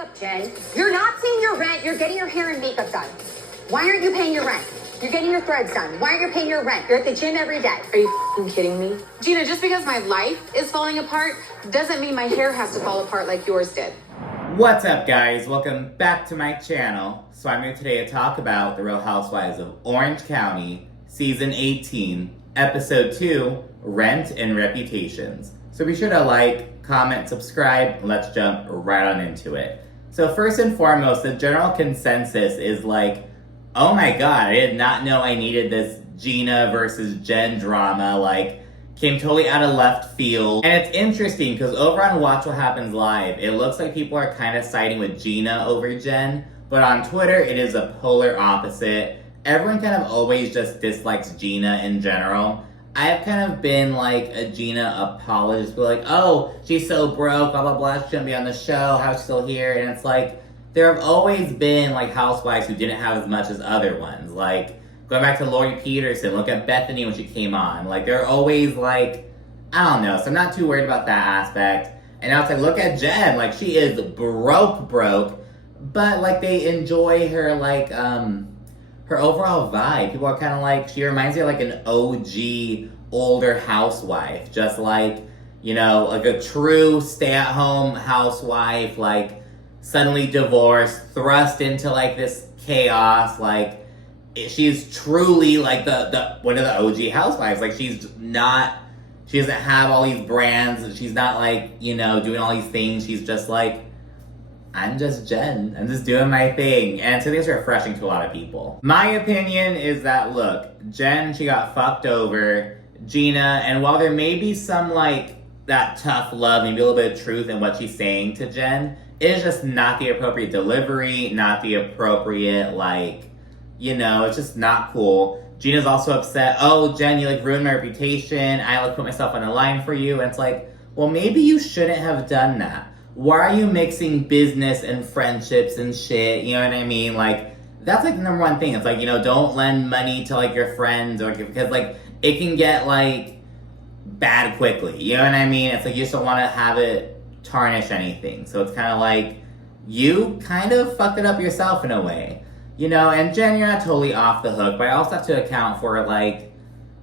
up, Jen. You're not paying your rent. You're getting your hair and makeup done. Why aren't you paying your rent? You're getting your threads done. Why aren't you paying your rent? You're at the gym every day. Are you kidding me? Gina, just because my life is falling apart doesn't mean my hair has to fall apart like yours did. What's up, guys? Welcome back to my channel. So I'm here today to talk about The Real Housewives of Orange County, Season 18, Episode 2, Rent and Reputations. So be sure to like, comment, subscribe, and let's jump right on into it. So first and foremost, the general consensus is like, oh my god, I did not know I needed this Gina versus Jen drama, like, came totally out of left field. And it's interesting, because over on Watch What Happens Live, it looks like people are kind of siding with Gina over Jen, but on Twitter, it is a polar opposite. Everyone kind of always just dislikes Gina in general. I've kind of been like a Gina apologist, be like, oh, she's so broke, blah, blah, blah, she shouldn't be on the show, how's she still here? And it's like, there have always been like housewives who didn't have as much as other ones. Like, going back to Lori Peterson, look at Bethany when she came on. Like, they're always like, I don't know, so I'm not too worried about that aspect. And now it's like, look at Jen, like, she is broke, but like, they enjoy her, like, her overall vibe. People are kind of like, she reminds me of like an OG older housewife. Just like, you know, like a true stay-at-home housewife, like suddenly divorced, thrust into like this chaos. Like, she's truly like the one of the OG housewives. Like, she doesn't have all these brands. She's not like, you know, doing all these things. She's just like, I'm just Jen. I'm just doing my thing. And so this is refreshing to a lot of people. My opinion is that, look, Jen, she got fucked over. Gina, and while there may be some, like, that tough love, maybe a little bit of truth in what she's saying to Jen, it is just not the appropriate delivery, not the appropriate, like, you know, it's just not cool. Gina's also upset, oh, Jen, you, like, ruined my reputation. I, like, put myself on the line for you. And it's like, well, maybe you shouldn't have done that. Why are you mixing business and friendships and shit? You know what I mean? Like, that's like the number one thing. It's like, you know, don't lend money to like your friends, or because like it can get like bad quickly. You know what I mean? It's like you just don't want to have it tarnish anything. So it's kind of like you kind of fucked it up yourself in a way. You know, and Jen, you're not totally off the hook, but I also have to account for like,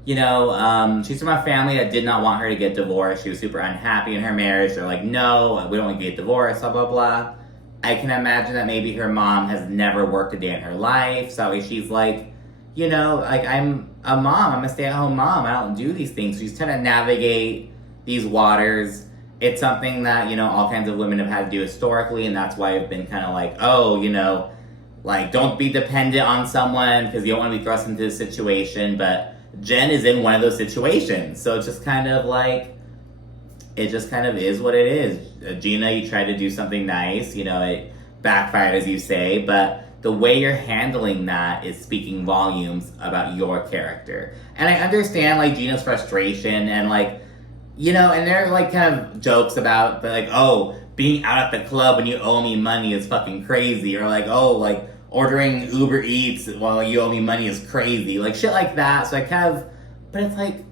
you know, she's from a family that did not want her to get divorced. She was super unhappy in her marriage. They're like, no, we don't want to get divorced, blah, blah, blah. I can imagine that maybe her mom has never worked a day in her life. So she's like, you know, like, I'm a mom. I'm a stay-at-home mom. I don't do these things. She's trying to navigate these waters. It's something that, you know, all kinds of women have had to do historically. And that's why I've been kind of like, oh, you know, like, don't be dependent on someone because you don't want to be thrust into this situation. But Jen is in one of those situations, so it's just kind of like, it just kind of is what it is. Gina, you tried to do something nice, you know, it backfired, as you say, but the way you're handling that is speaking volumes about your character. And I understand, like, Gina's frustration, and, like, you know, and there are, like, kind of jokes about, like, oh, being out at the club when you owe me money is fucking crazy, or, like, oh, like, ordering Uber Eats while you owe me money is crazy. Like, shit like that. So I kind of, but it's like,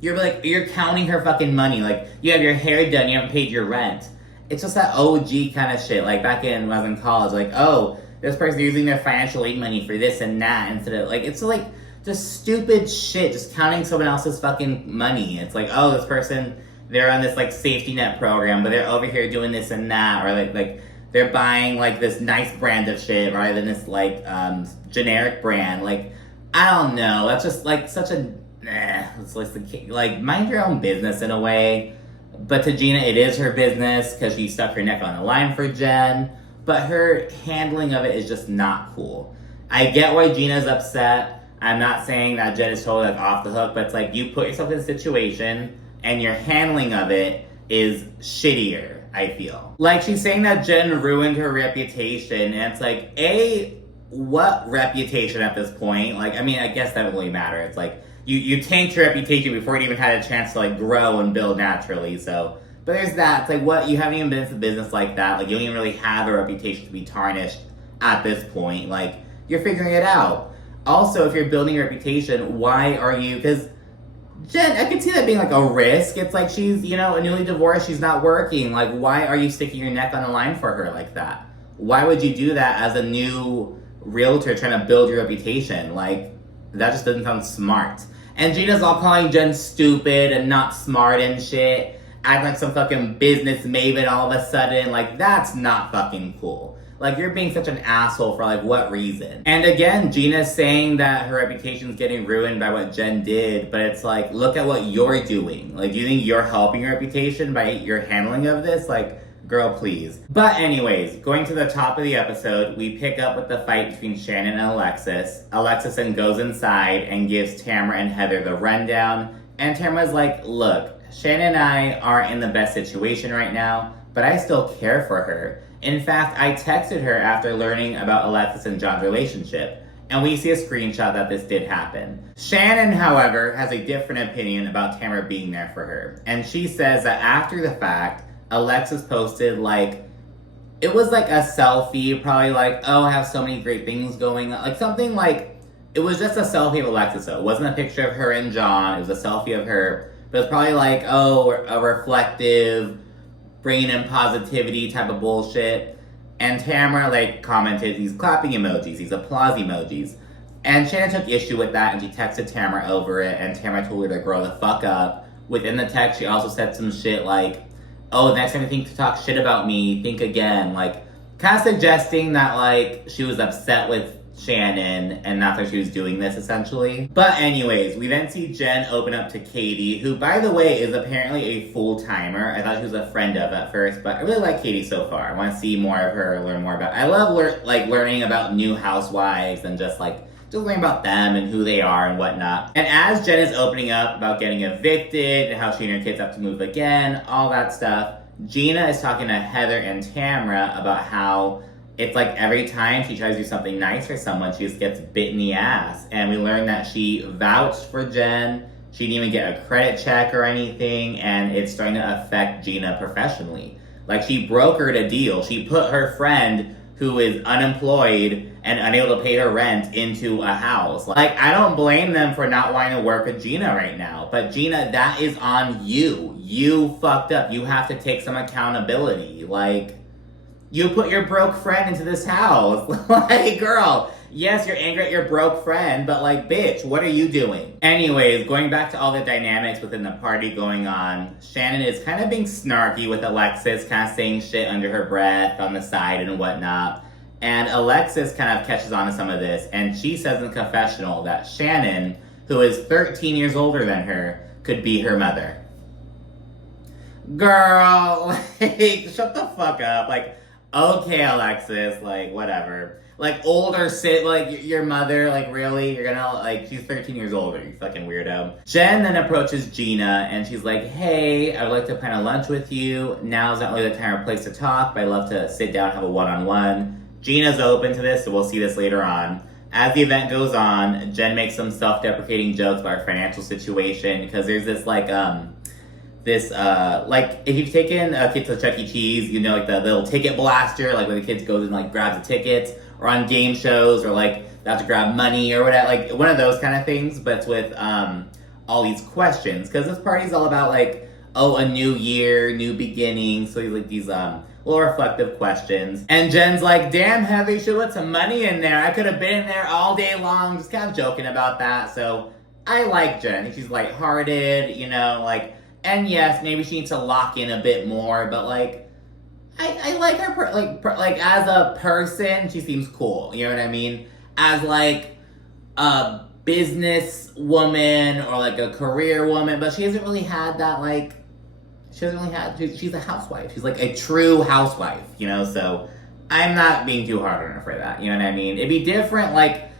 you're counting her fucking money. Like, you have your hair done, you haven't paid your rent. It's just that OG kind of shit. Like, back when I was in college, like, oh, this person's using their financial aid money for this and that instead of, like, it's like, just stupid shit, just counting someone else's fucking money. It's like, oh, this person, they're on this, like, safety net program, but they're over here doing this and that, or, like, they're buying, like, this nice brand of shit rather than this, like, generic brand. Like, I don't know. That's just, like, such a, it's like, mind your own business in a way. But to Gina, it is her business because she stuck her neck on the line for Jen. But her handling of it is just not cool. I get why Gina's upset. I'm not saying that Jen is totally, like, off the hook, but it's like, you put yourself in a situation and your handling of it is shittier, I feel. Like, she's saying that Jen ruined her reputation, and it's like, what reputation at this point? Like, I mean, I guess that doesn't really matter. It's like, you tanked your reputation before it even had a chance to, like, grow and build naturally, so. But there's that. It's like, what? You haven't even been into business like that. Like, you don't even really have a reputation to be tarnished at this point. Like, you're figuring it out. Also, if you're building a reputation, why are you, because Jen, I could see that being like a risk. It's like she's, you know, a newly divorced, she's not working. Like, why are you sticking your neck on the line for her like that? why would you do that as a new realtor trying to build your reputation? Like, that just doesn't sound smart. And Gina's all calling Jen stupid and not smart and shit. Acting like some fucking business maven all of a sudden. Like, that's not fucking cool. Like, you're being such an asshole for, like, what reason? And again, Gina's saying that her reputation's getting ruined by what Jen did, but it's like, look at what you're doing. Like, do you think you're helping your reputation by your handling of this? Like, girl, please. But anyways, going to the top of the episode, we pick up with the fight between Shannon and Alexis. Alexis then goes inside and gives Tamara and Heather the rundown. And Tamara's like, look, Shannon and I aren't in the best situation right now, but I still care for her. In fact, I texted her after learning about Alexis and John's relationship. And we see a screenshot that this did happen. Shannon, however, has a different opinion about Tamara being there for her. And she says that after the fact, Alexis posted, like, it was like a selfie, probably like, oh, I have so many great things going on. Like, something like, it was just a selfie of Alexis, though. It wasn't a picture of her and John. It was a selfie of her. But it was probably like, oh, a reflective, bringing in positivity type of bullshit. And Tamara, like, commented these clapping emojis, these applause emojis. And Shannon took issue with that, and she texted Tamara over it, and Tamara told her to grow the fuck up. Within the text, she also said some shit like, oh, next time you think to talk shit about me, think again. Like, kind of suggesting that, like, she was upset with Shannon and not that she was doing this, essentially. But anyways, we then see Jen open up to Katie, who, by the way, is apparently a full-timer. I thought she was a friend of at first, but I really like Katie so far. I want to see more of her, learn more about. I love learning about new housewives and just learning about them and who they are and whatnot. And as Jen is opening up about getting evicted and how she and her kids have to move again, all that stuff, Gina is talking to Heather and Tamara about how it's like every time she tries to do something nice for someone, she just gets bit in the ass. And we learned that she vouched for Jen. She didn't even get a credit check or anything, and it's starting to affect Gina professionally. Like, she brokered a deal. She put her friend who is unemployed and unable to pay her rent into a house. Like, I don't blame them for not wanting to work with Gina right now. But Gina, that is on you. You fucked up. You have to take some accountability. Like, you put your broke friend into this house. Like, girl, yes, you're angry at your broke friend, but like, bitch, what are you doing? Anyways, going back to all the dynamics within the party going on, Shannon is kind of being snarky with Alexis, kind of saying shit under her breath on the side and whatnot. And Alexis kind of catches on to some of this, and she says in the confessional that Shannon, who is 13 years older than her, could be her mother. Girl, like, shut the fuck up. Like, okay, Alexis, like, whatever. Like, older like, your mother, like, really? You're gonna, like, she's 13 years older, you fucking weirdo. Jen then approaches Gina, and she's like, hey, I would like to plan a lunch with you. Now's not really the time or place to talk, but I'd love to sit down and have a one-on-one. Gina's open to this, so we'll see this later on. As the event goes on, Jen makes some self-deprecating jokes about her financial situation, because there's this, like, if you've taken a kid to Chuck E. Cheese, you know, like the little ticket blaster, like where the kids goes and like grabs the tickets, or on game shows, or like they have to grab money or whatever, like one of those kind of things, but it's with all these questions, because this party's all about like, oh, a new year, new beginnings, so like these little reflective questions. And Jen's like, damn, Heather, you should put some money in there. I could have been in there all day long, just kind of joking about that. So I like Jen. I think she's lighthearted, you know, like, and yes, maybe she needs to lock in a bit more, but like, I like her, like as a person, she seems cool, you know what I mean? As like a business woman or like a career woman, but she hasn't really had that, like, she's a housewife. She's like a true housewife, you know, so I'm not being too hard on her for that, you know what I mean? It'd be different, like,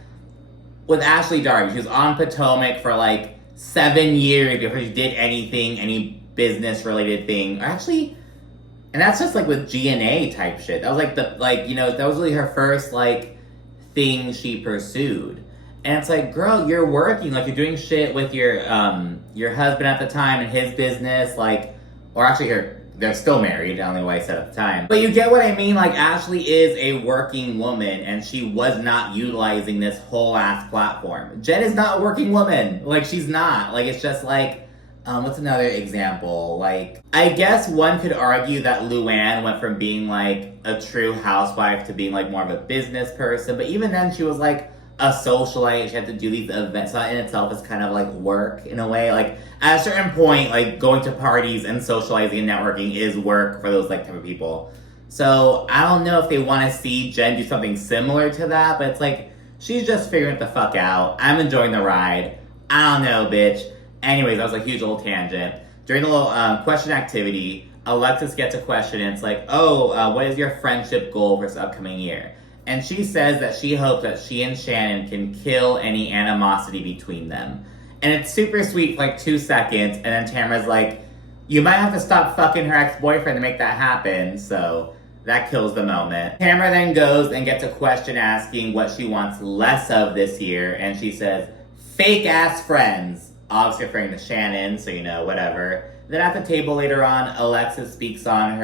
with Ashley Darby. She was on Potomac for like 7 years before she did anything, any business-related thing. Or actually, and that's just like with G&A type shit. That was like that was really her first like thing she pursued. And it's like, girl, you're working, like you're doing shit with your husband at the time and his business, like, or actually they're still married, I don't know why I said at the time. But you get what I mean? Like, Ashley is a working woman, and she was not utilizing this whole ass platform. Jen is not a working woman. Like, she's not. Like, it's just like, What's another example? Like, I guess one could argue that Luann went from being like a true housewife to being like more of a business person. But even then, she was like a socialite. She had to do these events. So that in itself is kind of like work in a way. Like, at a certain point, like going to parties and socializing and networking is work for those like type of people. So I don't know if they want to see Jen do something similar to that. But it's like, she's just figuring it the fuck out. I'm enjoying the ride. I don't know, bitch. Anyways, that was a huge little tangent. During the little question activity, Alexis gets a question and it's like, what is your friendship goal for this upcoming year? And she says that she hopes that she and Shannon can kill any animosity between them. And it's super sweet for like 2 seconds, and then Tamara's like, you might have to stop fucking her ex-boyfriend to make that happen, so that kills the moment. Tamara then goes and gets a question asking what she wants less of this year, and she says, fake-ass friends. Obviously referring to Shannon, so you know, whatever. Then at the table later on, Alexis speaks on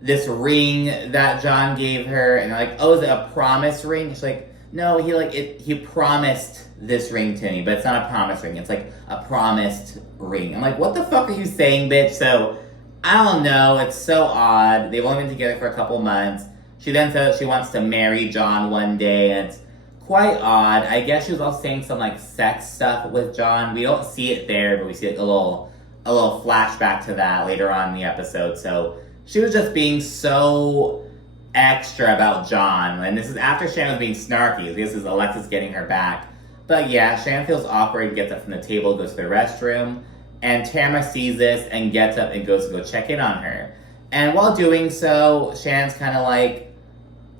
this ring that John gave her, and they're like, oh, is it a promise ring? She's like, no, he promised this ring to me, but it's not a promise ring, it's like a promised ring. I'm like, what the fuck are you saying, bitch? So, I don't know, it's so odd. They've only been together for a couple months. She then says she wants to marry John one day, and it's quite odd. I guess she was also saying some like sex stuff with John. We don't see it there, but we see like a little flashback to that later on in the episode. So she was just being so extra about John. And this is after Shannon was being snarky. This is Alexis getting her back. But yeah, Shannon feels awkward, gets up from the table, goes to the restroom. And Tamara sees this and gets up and goes to go check in on her. And while doing so, Shannon's kind of like,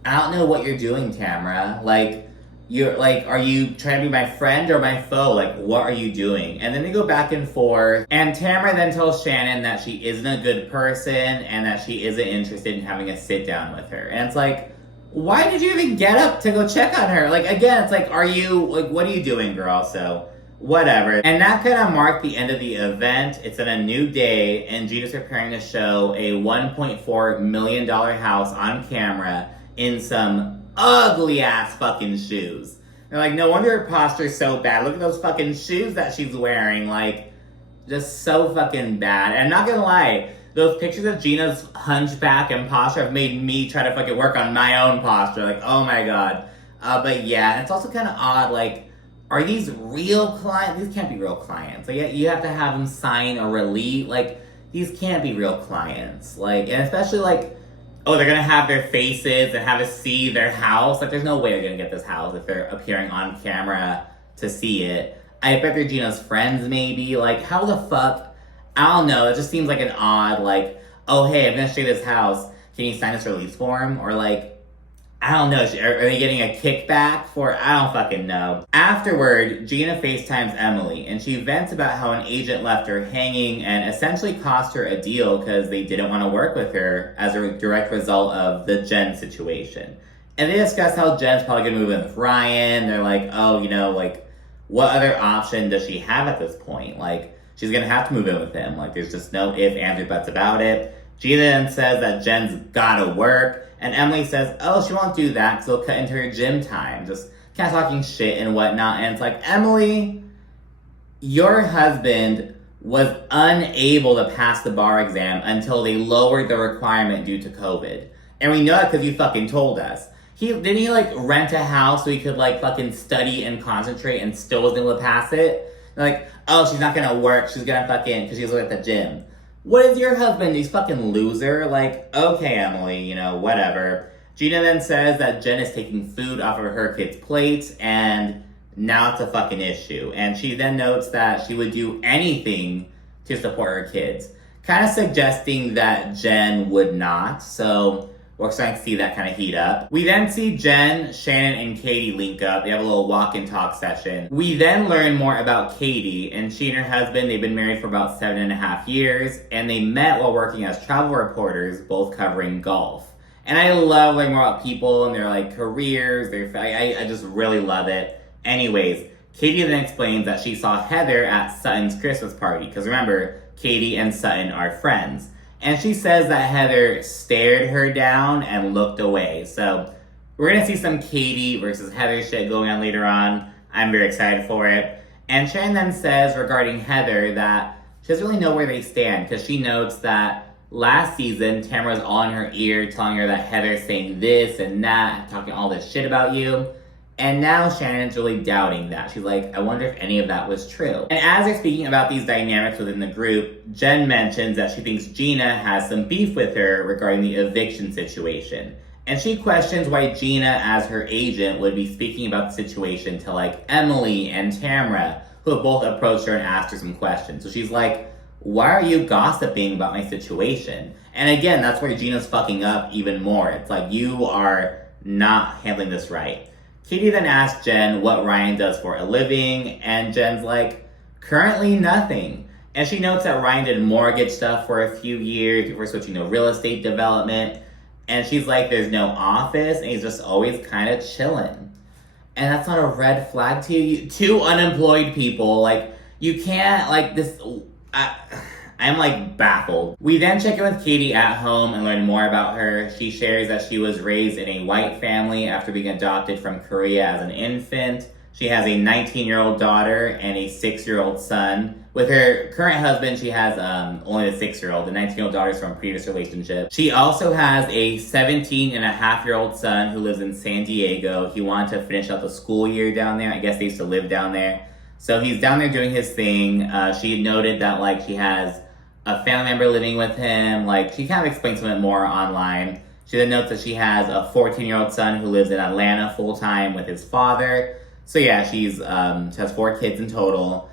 I don't know what you're doing, Tamara. Like, you're like, are you trying to be my friend or my foe? Like, what are you doing? And then they go back and forth. And Tamara then tells Shannon that she isn't a good person and that she isn't interested in having a sit down with her. And it's like, why did you even get up to go check on her? Like, again, it's like, what are you doing, girl? So, whatever. And that kind of marked the end of the event. It's in a new day, and Gina's preparing to show a $1.4 million house on camera in some ugly ass fucking shoes. They're like, no wonder her posture's so bad. Look at those fucking shoes that she's wearing. Like, just so fucking bad. And I'm not gonna lie, those pictures of Gina's hunchback and posture have made me try to fucking work on my own posture. Like, oh my god. But yeah, and it's also kind of odd, like, are these real clients? These can't be real clients. Like, you have to have them sign a release. Like, these can't be real clients. Like, and especially like, oh, they're gonna have their faces and have us see their house. Like, there's no way they're gonna get this house if they're appearing on camera to see it. I bet they're Gina's friends, maybe. Like, how the fuck? I don't know. It just seems like an odd, like, oh, hey, I'm gonna show you this house. Can you sign this release form? Or, like, I don't know. Are they getting a kickback for? I don't fucking know. Afterward, Gina FaceTimes Emily, and she vents about how an agent left her hanging and essentially cost her a deal because they didn't want to work with her as a direct result of the Jen situation. And they discuss how Jen's probably gonna move in with Ryan. They're like, oh, you know, like, what other option does she have at this point? Like, she's gonna have to move in with him. Like, there's just no if, ands, or buts about it. Gina then says that Jen's gotta work. And Emily says, oh, she won't do that because it'll cut into her gym time. Just kind of talking shit and whatnot. And it's like, Emily, your husband was unable to pass the bar exam until they lowered the requirement due to COVID. And we know that because you fucking told us. Didn't he like rent a house so he could like fucking study and concentrate and still wasn't able to pass it? They're like, oh, she's not gonna work. She's gonna fucking, because she's at the gym. What is your husband? He's fucking loser? Like, okay, Emily, you know, whatever. Gina then says that Jen is taking food off of her kids' plates, and now it's a fucking issue. And she then notes that she would do anything to support her kids, kind of suggesting that Jen would not. So we're starting to see that kind of heat up. We then see Jen, Shannon, and Katie link up. They have a little walk and talk session. We then learn more about Katie, and she and her husband, they've been married for about 7.5 years, and they met while working as travel reporters, both covering golf. And I love learning more about people and their like careers. I just really love it. Anyways, Katie then explains that she saw Heather at Sutton's Christmas party, because remember, Katie and Sutton are friends. And she says that Heather stared her down and looked away. So we're going to see some Katie versus Heather shit going on later on. I'm very excited for it. And Shannon then says regarding Heather that she doesn't really know where they stand, because she notes that last season, Tamara was all in her ear, telling her that Heather's saying this and that, talking all this shit about you. And now Shannon's really doubting that. She's like, I wonder if any of that was true. And as they're speaking about these dynamics within the group, Jen mentions that she thinks Gina has some beef with her regarding the eviction situation. And she questions why Gina, as her agent, would be speaking about the situation to like Emily and Tamara, who have both approached her and asked her some questions. So she's like, why are you gossiping about my situation? And again, that's where Gina's fucking up even more. It's like, you are not handling this right. Katie then asks Jen what Ryan does for a living, and Jen's like, currently nothing. And she notes that Ryan did mortgage stuff for a few years before switching to real estate development. And she's like, there's no office, and he's just always kind of chilling. And that's not a red flag to you? Two unemployed people, like, you can't, like, this... I'm like baffled. We then check in with Katie at home and learn more about her. She shares that she was raised in a white family after being adopted from Korea as an infant. She has a 19-year-old daughter and a 6-year-old son. With her current husband, she has only a 6-year-old. The 19-year-old daughter is from a previous relationship. She also has a 17-and-a-half-year-old son who lives in San Diego. He wanted to finish out the school year down there. I guess they used to live down there. So he's down there doing his thing. She noted that, like, she has a family member living with him. Like, she kind of explains some of it more online. She then notes that she has a 14-year-old son who lives in Atlanta full-time with his father. So yeah, she has 4 kids in total.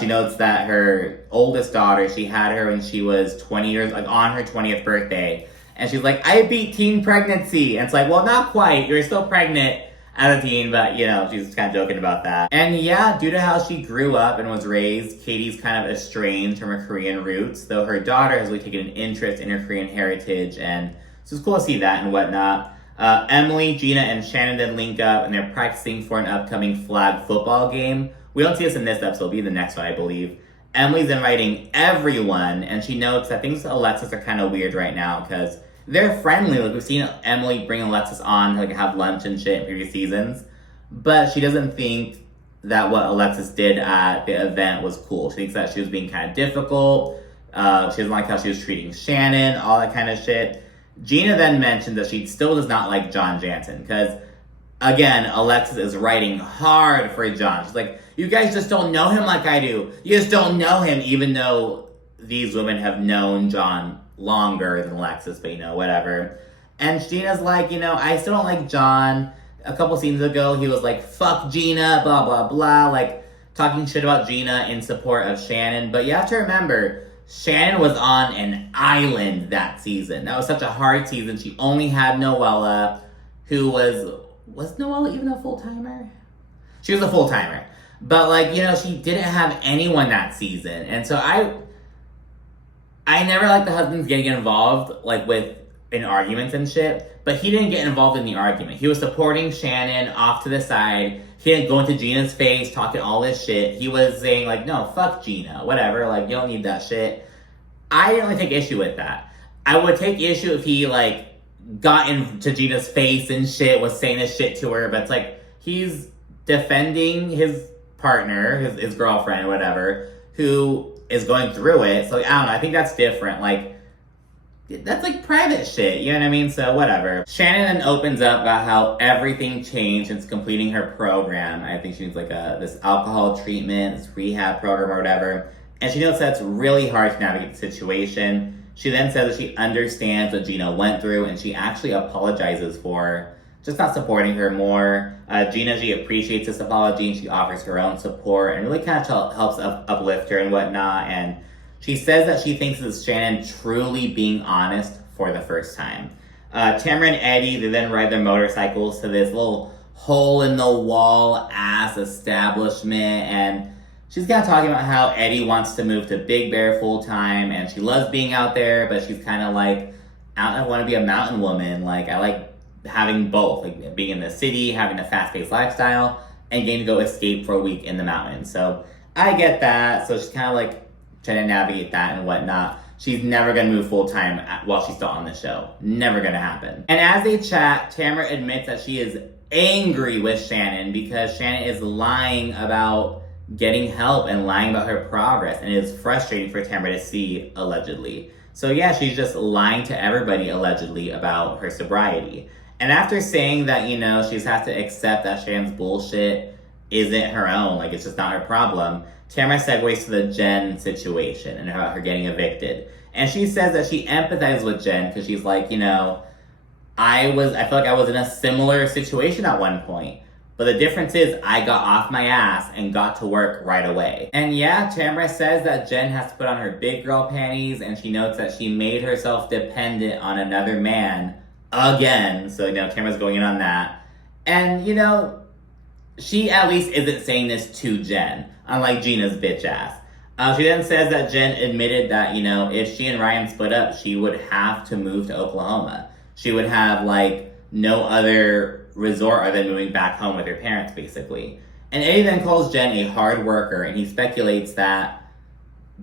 She notes that her oldest daughter, she had her when she was 20 years, like on her 20th birthday. And she's like, I beat teen pregnancy. And it's like, well, not quite. You're still pregnant as a teen, but, you know, she's kind of joking about that. And yeah, due to how she grew up and was raised, Katie's kind of estranged from her Korean roots, though her daughter has really taken an interest in her Korean heritage, and so it's cool to see that and whatnot. Emily, Gina, and Shannon then link up, and they're practicing for an upcoming flag football game. We don't see this in this episode, it'll be the next one, I believe. Emily's inviting everyone, and she notes that things with Alexis are kind of weird right now, because they're friendly. Like, we've seen Emily bring Alexis on to like have lunch and shit in previous seasons, but she doesn't think that what Alexis did at the event was cool. She thinks that she was being kind of difficult. She doesn't like how she was treating Shannon, all that kind of shit. Gina then mentioned that she still does not like John Jansen, because again, Alexis is writing hard for John. She's like, you guys just don't know him like I do. You just don't know him, even though these women have known John longer than Alexis, but you know, whatever. And Gina's like, you know, I still don't like John. A couple scenes ago, he was like, fuck Gina, blah, blah, blah, like talking shit about Gina in support of Shannon. But you have to remember, Shannon was on an island that season. That was such a hard season. She only had Noella, who was Noella even a full-timer? She was a full-timer. But, like, you know, she didn't have anyone that season. And so I never liked the husbands getting involved, like, with in arguments and shit, but he didn't get involved in the argument. He was supporting Shannon off to the side. He didn't go into Gina's face, talking all this shit. He was saying, like, no, fuck Gina, whatever, like, you don't need that shit. I didn't really take issue with that. I would take issue if he, like, got into Gina's face and shit, was saying this shit to her, but it's like, he's defending his partner, his girlfriend, whatever, who is going through it. So, I don't know, I think that's different. Like, that's like private shit, you know what I mean? So, whatever. Shannon then opens up about how everything changed since completing her program. I think she needs like this alcohol treatment, this rehab program or whatever. And she notes that it's really hard to navigate the situation. She then says that she understands what Gina went through, and she actually apologizes for just not supporting her more. Gina, she appreciates this apology, and she offers her own support and really kind of helps uplift her and whatnot. And she says that she thinks it's Shannon truly being honest for the first time. Tamara and Eddie, they then ride their motorcycles to this little hole-in-the-wall ass establishment, and she's kind of talking about how Eddie wants to move to Big Bear full-time, and she loves being out there, but she's kind of like, I want to be a mountain woman. Like, I like having both, like being in the city, having a fast-paced lifestyle, and getting to go escape for a week in the mountains. So I get that. So she's kind of like trying to navigate that and whatnot. She's never going to move full-time while she's still on the show. Never going to happen. And as they chat, Tamara admits that she is angry with Shannon because Shannon is lying about getting help and lying about her progress. And it is frustrating for Tamara to see, allegedly. So yeah, she's just lying to everybody, allegedly, about her sobriety. And after saying that, you know, she's have to accept that Shannon's bullshit isn't her own, like it's just not her problem, Tamara segues to the Jen situation and about her getting evicted. And she says that she empathizes with Jen because she's like, you know, I feel like I was in a similar situation at one point. But the difference is I got off my ass and got to work right away. And yeah, Tamara says that Jen has to put on her big girl panties, and she notes that she made herself dependent on another man again. So, you know, Tamara's going in on that. And, you know, she at least isn't saying this to Jen, unlike Gina's bitch ass. She then says that Jen admitted that, you know, if she and Ryan split up, she would have to move to Oklahoma. She would have, like, no other resort other than moving back home with her parents, basically. And Eddie then calls Jen a hard worker, and he speculates that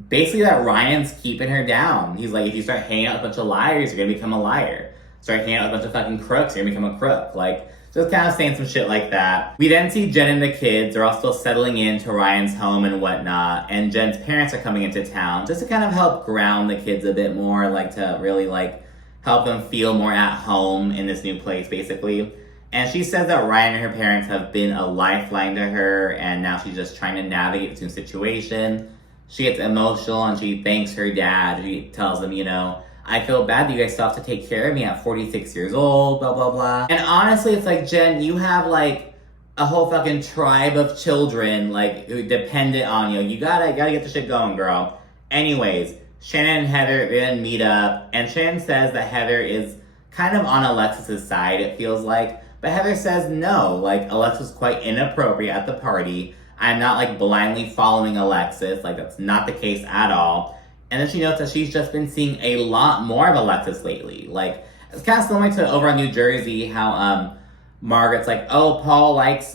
basically that Ryan's keeping her down. He's like, if you start hanging out with a bunch of liars, you're gonna become a liar. Start hanging out with a bunch of fucking crooks, you're gonna become a crook. Like, just kind of saying some shit like that. We then see Jen and the kids. They're all still settling into Ryan's home and whatnot. And Jen's parents are coming into town just to kind of help ground the kids a bit more, like to really like help them feel more at home in this new place, basically. And she says that Ryan and her parents have been a lifeline to her, and now she's just trying to navigate this new situation. She gets emotional and she thanks her dad. She tells him, you know, I feel bad that you guys still have to take care of me at 46 years old, blah, blah, blah. And honestly, it's like, Jen, you have like a whole fucking tribe of children, like, who dependent on you. You gotta get the shit going, girl. Anyways, Shannon and Heather then meet up, and Shannon says that Heather is kind of on Alexis's side, it feels like. But Heather says no, like, Alexis was quite inappropriate at the party. I'm not, like, blindly following Alexis. Like, that's not the case at all. And then she notes that she's just been seeing a lot more of Alexis lately. Like, it's kind of similar to over in New Jersey, how Margaret's like, oh, Paul likes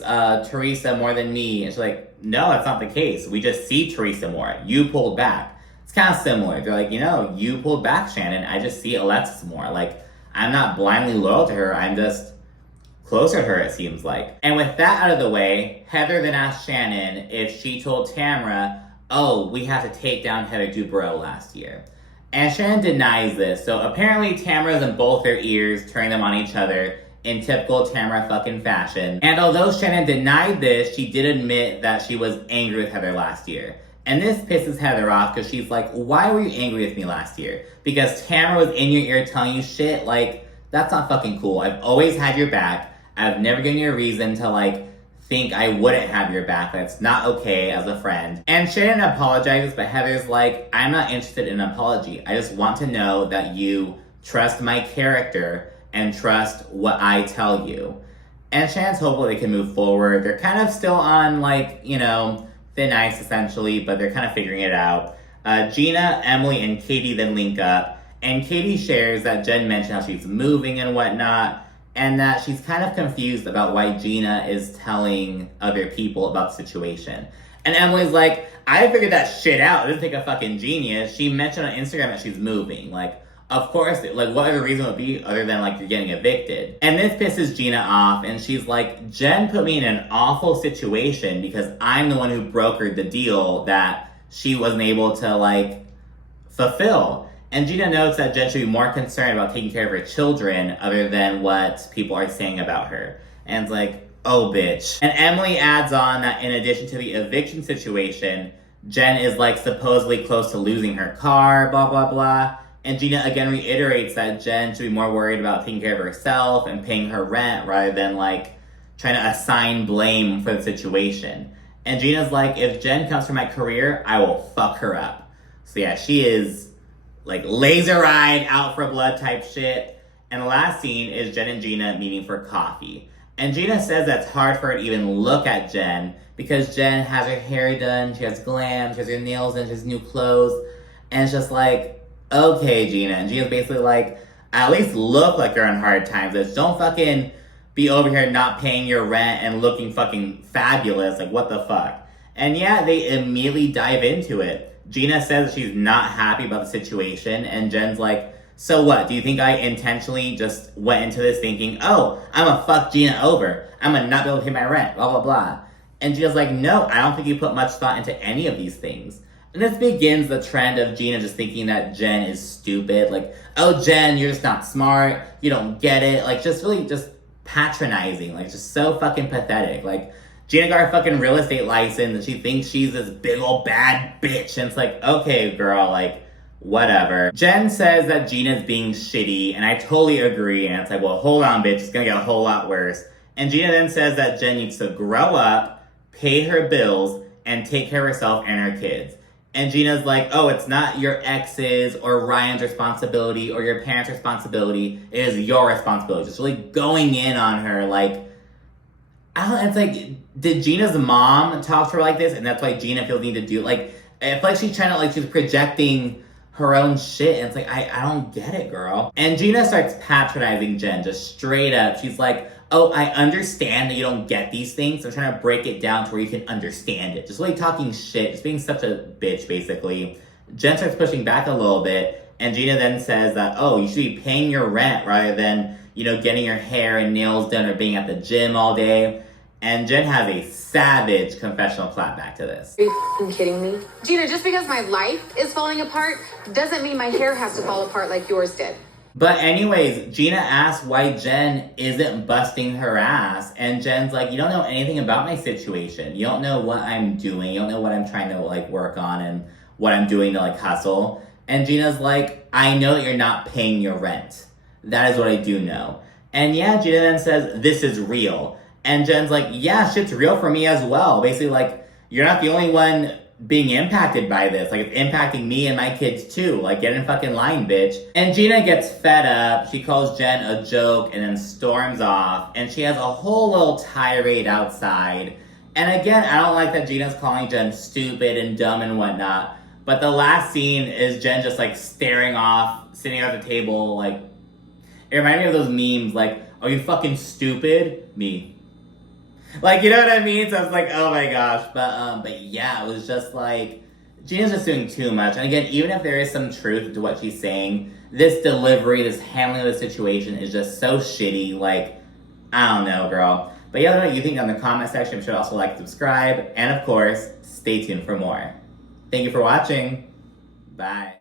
Teresa more than me. And she's like, no, that's not the case. We just see Teresa more. You pulled back. It's kind of similar. They're like, you know, you pulled back, Shannon. I just see Alexis more. Like, I'm not blindly loyal to her. I'm just closer to her, it seems like. And with that out of the way, Heather then asked Shannon if she told Tamara, oh, we have to take down Heather Dubrow last year. And Shannon denies this, so apparently Tamara's in both their ears, turning them on each other in typical Tamara fucking fashion. And although Shannon denied this, she did admit that she was angry with Heather last year. And this pisses Heather off because she's like, why were you angry with me last year? Because Tamara was in your ear telling you shit? Like, that's not fucking cool. I've always had your back. I've never given you a reason to, like, think I wouldn't have your back. That's not okay as a friend. And Shannon apologizes, but Heather's like, I'm not interested in an apology. I just want to know that you trust my character and trust what I tell you. And Shannon's hopeful they can move forward. They're kind of still on, like, you know, thin ice, essentially, but they're kind of figuring it out. Gina, Emily, and Katie then link up. And Katie shares that Jen mentioned how she's moving and whatnot, and that she's kind of confused about why Gina is telling other people about the situation. And Emily's like, I figured that shit out. It doesn't take a fucking genius. She mentioned on Instagram that she's moving. Like, of course, like, what other reason would be other than, like, you're getting evicted? And this pisses Gina off, and she's like, Jen put me in an awful situation because I'm the one who brokered the deal that she wasn't able to, like, fulfill. And Gina notes that Jen should be more concerned about taking care of her children other than what people are saying about her. And it's like, oh, bitch. And Emily adds on that in addition to the eviction situation, Jen is, like, supposedly close to losing her car, blah, blah, blah. And Gina again reiterates that Jen should be more worried about taking care of herself and paying her rent rather than, like, trying to assign blame for the situation. And Gina's like, if Jen comes for my career, I will fuck her up. So yeah, she is, like, laser-eyed, out for blood type shit. And the last scene is Jen and Gina meeting for coffee. And Gina says that's hard for her to even look at Jen because Jen has her hair done, she has glam, she has her nails done, she has new clothes. And it's just like, okay, Gina. And Gina's basically like, at least look like you're on hard times. Just don't fucking be over here not paying your rent and looking fucking fabulous. Like, what the fuck? And yeah, they immediately dive into it. Gina says she's not happy about the situation, and Jen's like, so what? Do you think I intentionally just went into this thinking, oh, I'm gonna fuck Gina over. I'm gonna not be able to pay my rent, blah, blah, blah. And Gina's like, no, I don't think you put much thought into any of these things. And this begins the trend of Gina just thinking that Jen is stupid. Like, oh, Jen, you're just not smart. You don't get it. Like, just really just patronizing. Like, just so fucking pathetic. Like, Gina got her fucking real estate license and she thinks she's this big old bad bitch. And it's like, okay, girl, like, whatever. Jen says that Gina's being shitty, and I totally agree. And it's like, well, hold on, bitch. It's gonna get a whole lot worse. And Gina then says that Jen needs to grow up, pay her bills, and take care of herself and her kids. And Gina's like, oh, it's not your ex's or Ryan's responsibility or your parents' responsibility. It is your responsibility. Just really going in on her. Like, it's like, did Gina's mom talk to her like this? And that's why Gina feels the need to do it. Like, I feel like she's trying to, like, she's projecting her own shit. And it's like, I don't get it, girl. And Gina starts patronizing Jen just straight up. She's like, oh, I understand that you don't get these things. So I'm trying to break it down to where you can understand it. Just really talking shit, just being such a bitch, basically. Jen starts pushing back a little bit. And Gina then says that, oh, you should be paying your rent rather than, you know, getting your hair and nails done or being at the gym all day. And Jen has a savage confessional clap back to this. Are you f***ing kidding me? Gina, just because my life is falling apart doesn't mean my hair has to fall apart like yours did. But anyways, Gina asks why Jen isn't busting her ass. And Jen's like, you don't know anything about my situation. You don't know what I'm doing. You don't know what I'm trying to, like, work on and what I'm doing to, like, hustle. And Gina's like, I know that you're not paying your rent. That is what I do know. And yeah, Gina then says, this is real. And Jen's like, yeah, shit's real for me as well. Basically, like, you're not the only one being impacted by this. Like, it's impacting me and my kids too. Like, get in fucking line, bitch. And Gina gets fed up. She calls Jen a joke and then storms off. And she has a whole little tirade outside. And again, I don't like that Gina's calling Jen stupid and dumb and whatnot. But the last scene is Jen just, like, staring off, sitting at the table. Like, it reminded me of those memes, like, are you fucking stupid? Me. Like, you know what I mean? So I was like, oh my gosh. But yeah, it was just like, Gina's just doing too much. And again, even if there is some truth to what she's saying, this delivery, this handling of the situation is just so shitty. Like, I don't know, girl. But yeah, let me know what you think in the comment section. Be sure to also like, subscribe, and of course, stay tuned for more. Thank you for watching. Bye.